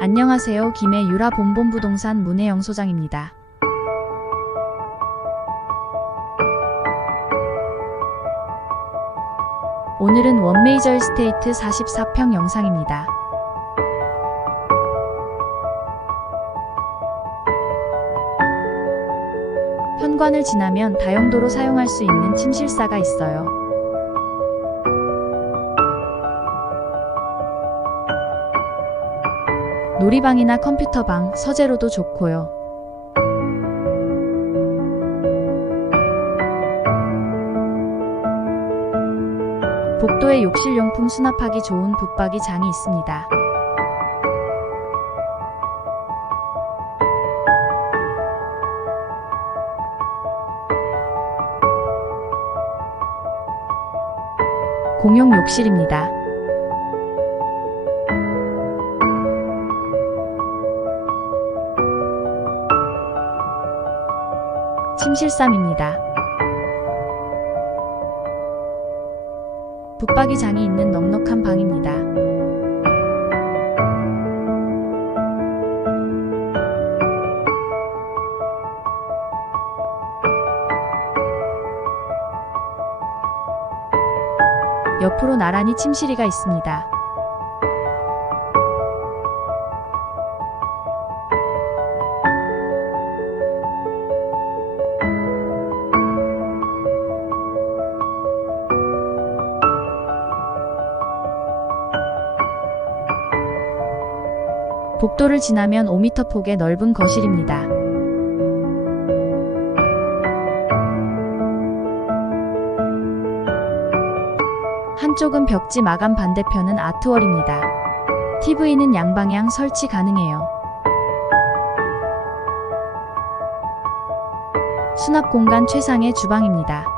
안녕하세요. 김해 유라 본본 부동산 문혜영 소장입니다. 오늘은 원메이저 일스테이트 44평 영상입니다. 현관을 지나면 다용도로 사용할 수 있는 침실사가 있어요. 놀이방이나 컴퓨터방, 서재로도 좋고요. 복도에 욕실용품 수납하기 좋은 붙박이 장이 있습니다. 공용 욕실입니다. 침실삼입니다. 붙박이 장이 있는 넉넉한 방입니다. 옆으로 나란히 침실이가 있습니다. 복도를 지나면 5m 폭의 넓은 거실입니다. 한쪽은 벽지 마감 반대편은 아트월입니다. TV는 양방향 설치 가능해요. 수납 공간 최상의 주방입니다.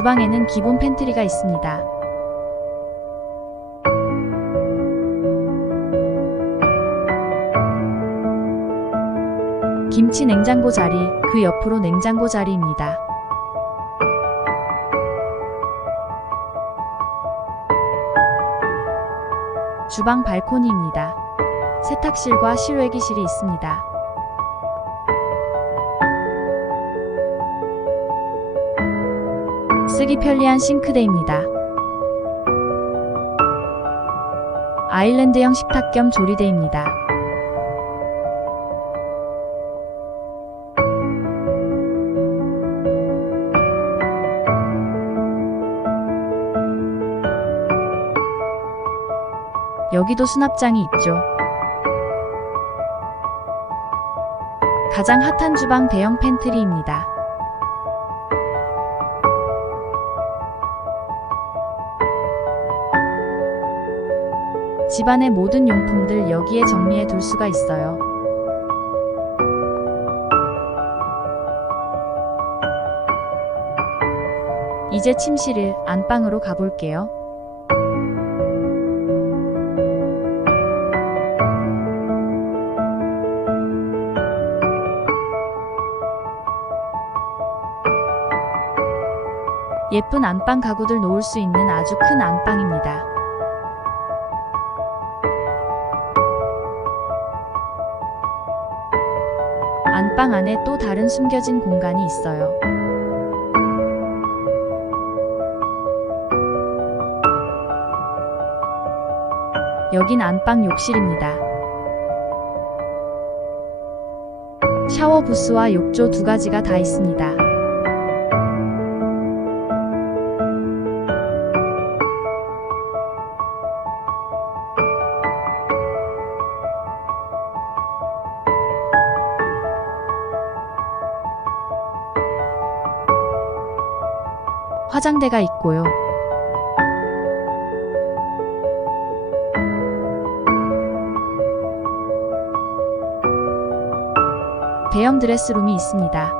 주방에는 기본 팬트리가 있습니다. 김치 냉장고 자리, 그 옆으로 냉장고 자리입니다. 주방 발코니입니다. 세탁실과 실외기실이 있습니다. 쓰기 편리한 싱크대입니다. 아일랜드형 식탁 겸 조리대입니다. 여기도 수납장이 있죠. 가장 핫한 주방 대형 팬트리입니다. 집안의 모든 용품들 여기에 정리해 둘 수가 있어요. 이제 침실을 안방으로 가볼게요. 예쁜 안방 가구들 놓을 수 있는 아주 큰 안방입니다. 안방 안에 또 다른 숨겨진 공간이 있어요. 여긴 안방 욕실입니다. 샤워 부스와 욕조 두 가지가 다 있습니다. 화장대가 있고요. 대형 드레스룸이 있습니다.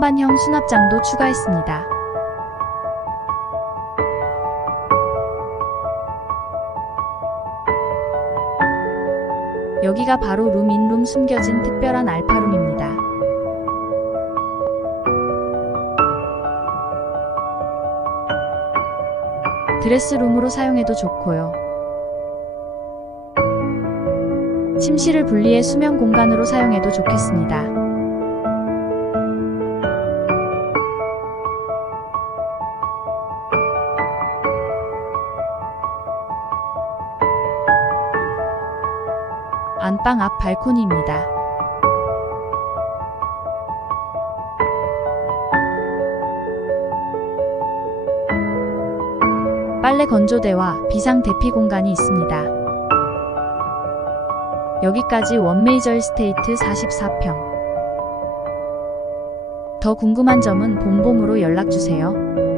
선반형 수납장도 추가했습니다. 여기가 바로 룸인룸 숨겨진 특별한 알파룸입니다. 드레스룸으로 사용해도 좋고요. 침실을 분리해 수면 공간으로 사용해도 좋겠습니다. 안방 앞 발코니입니다. 빨래 건조대와 비상 대피 공간이 있습니다. 여기까지 원메이저 일스테이트 44평. 더 궁금한 점은 본봄으로 연락주세요.